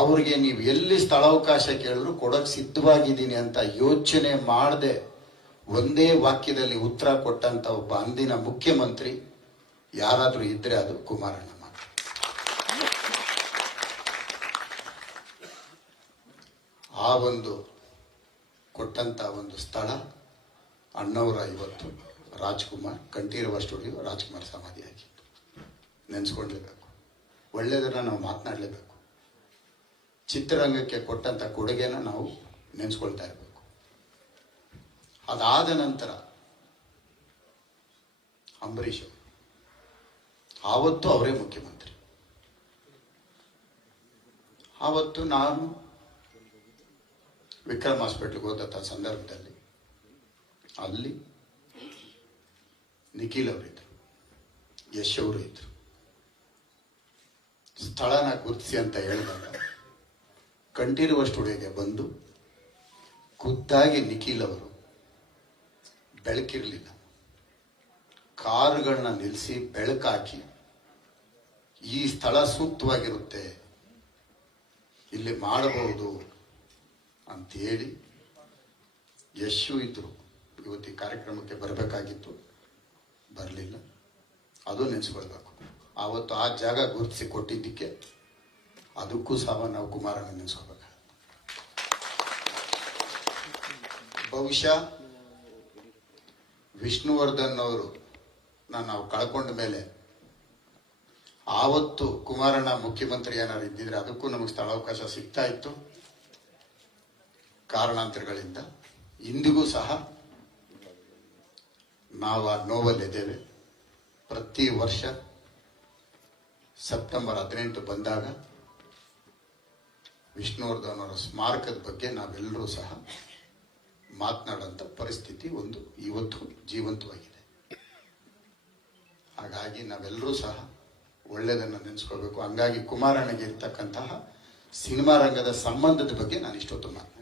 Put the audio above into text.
ಅವ್ರಿಗೆ ನೀವು ಎಲ್ಲಿ ಸ್ಥಳಾವಕಾಶ ಕೇಳಿದ್ರು ಕೊಡಕ್ಕೆ ಸಿದ್ಧವಾಗಿದ್ದೀನಿ ಅಂತ ಯೋಚನೆ ಮಾಡದೆ ಒಂದೇ ವಾಕ್ಯದಲ್ಲಿ ಉತ್ತರ ಕೊಟ್ಟಂತ ಒಬ್ಬ ಅಂದಿನ ಮುಖ್ಯಮಂತ್ರಿ ಯಾರಾದ್ರೂ ಇದ್ರೆ ಅದು ಕುಮಾರಣ್ಣ ಮಾತ್ರ. ಆ ಒಂದು ಕೊಟ್ಟಂತ ಒಂದು ಸ್ಥಳ ಅಣ್ಣವರ ಇವತ್ತು ರಾಜ್ಕುಮಾರ್ ಕಂಠೀರವ ಸ್ಟುಡಿಯೋ ರಾಜ್ಕುಮಾರ್ ಸಮಾಧಿ ಆಗಿತ್ತು. ನೆನೆಸ್ಕೊಳ್ಲೇಬೇಕು, ಒಳ್ಳೆಯದನ್ನ ನಾವು ಮಾತನಾಡಲೇಬೇಕು. ಚಿತ್ರರಂಗಕ್ಕೆ ಕೊಟ್ಟಂತ ಕೊಡುಗೆನ ನಾವು ನೆನೆಸ್ಕೊಳ್ತಾ ಇರಬೇಕು. ಅದಾದ ನಂತರ ಅಂಬರೀಷ್ ಆವತ್ತು ಅವರೇ ಮುಖ್ಯಮಂತ್ರಿ. ಆವತ್ತು ನಾನು ವಿಕ್ರಮ್ ಹಾಸ್ಪಿಟ್ಲ್ಗೆ ಹೋದಂಥ ಸಂದರ್ಭದಲ್ಲಿ ಅಲ್ಲಿ ನಿಖಿಲ್ ಅವರಿದ್ರು, ಯಶ್ ಅವರು ಇದ್ರು. ಸ್ಥಳನ ಗುರುತಿಸಿ ಅಂತ ಹೇಳಿದಾಗ ಕಂಠೀರವ ಸ್ಟುಡಿಯೋಗೆ ಬಂದು ಖುದ್ದಾಗಿ ನಿಖಿಲ್ ಅವರು ಬೆಳಕಿರಲಿಲ್ಲ, ಕಾರುಗಳನ್ನ ನಿಲ್ಲಿಸಿ ಬೆಳಕಾಕಿ ಈ ಸ್ಥಳ ಸೂಕ್ತವಾಗಿರುತ್ತೆ, ಇಲ್ಲಿ ಮಾಡಬಹುದು ಅಂತೇಳಿ ಯಶು ಇದ್ರು. ಇವತ್ತು ಈ ಕಾರ್ಯಕ್ರಮಕ್ಕೆ ಬರಬೇಕಾಗಿತ್ತು, ಬರಲಿಲ್ಲ. ಅದು ನೆನೆಸ್ಕೊಳ್ಬೇಕು. ಆವತ್ತು ಆ ಜಾಗ ಗುರುತಿಸಿ ಕೊಟ್ಟಿದ್ದಕ್ಕೆ ಅದಕ್ಕೂ ಸಹ ನಾವು ಕುಮಾರಣ್ಣ ನೆನೆಸ್ಕೋಬೇಕು. ಬಹುಶಃ ವಿಷ್ಣುವರ್ಧನ್ ಅವರು ನಾವು ಕಳ್ಕೊಂಡ ಮೇಲೆ ಆವತ್ತು ಕುಮಾರಣ್ಣ ಮುಖ್ಯಮಂತ್ರಿ ಏನಾದ್ರು ಇದ್ದಿದ್ರೆ ಅದಕ್ಕೂ ನಮಗೆ ಸ್ಥಳಾವಕಾಶ ಸಿಗ್ತಾ ಇತ್ತು. ಕಾರಣಾಂತರಗಳಿಂದ ಇಂದಿಗೂ ಸಹ ನಾವು ಆ ನೋವಲ್ಲಿದ್ದೇವೆ. ಪ್ರತಿ ವರ್ಷ ಸೆಪ್ಟೆಂಬರ್ 18 ಬಂದಾಗ ವಿಷ್ಣುವರ್ಧನ್ ಅವರ ಸ್ಮಾರಕದ ಬಗ್ಗೆ ನಾವೆಲ್ಲರೂ ಸಹ ಮಾತನಾಡುವಂಥ ಪರಿಸ್ಥಿತಿ ಒಂದು ಇವತ್ತು ಜೀವಂತವಾಗಿದೆ. ಹಾಗಾಗಿ ನಾವೆಲ್ಲರೂ ಸಹ ಒಳ್ಳೆಯದನ್ನು ನೆನೆಸ್ಕೋಬೇಕು. ಹಂಗಾಗಿ ಕುಮಾರಣ್ಣಗೆ ಇರ್ತಕ್ಕಂತಹ ಸಿನಿಮಾ ರಂಗದ ಸಂಬಂಧದ ಬಗ್ಗೆ ನಾನು ಇಷ್ಟೊತ್ತು ಮಾತನಾಡಿದೆ.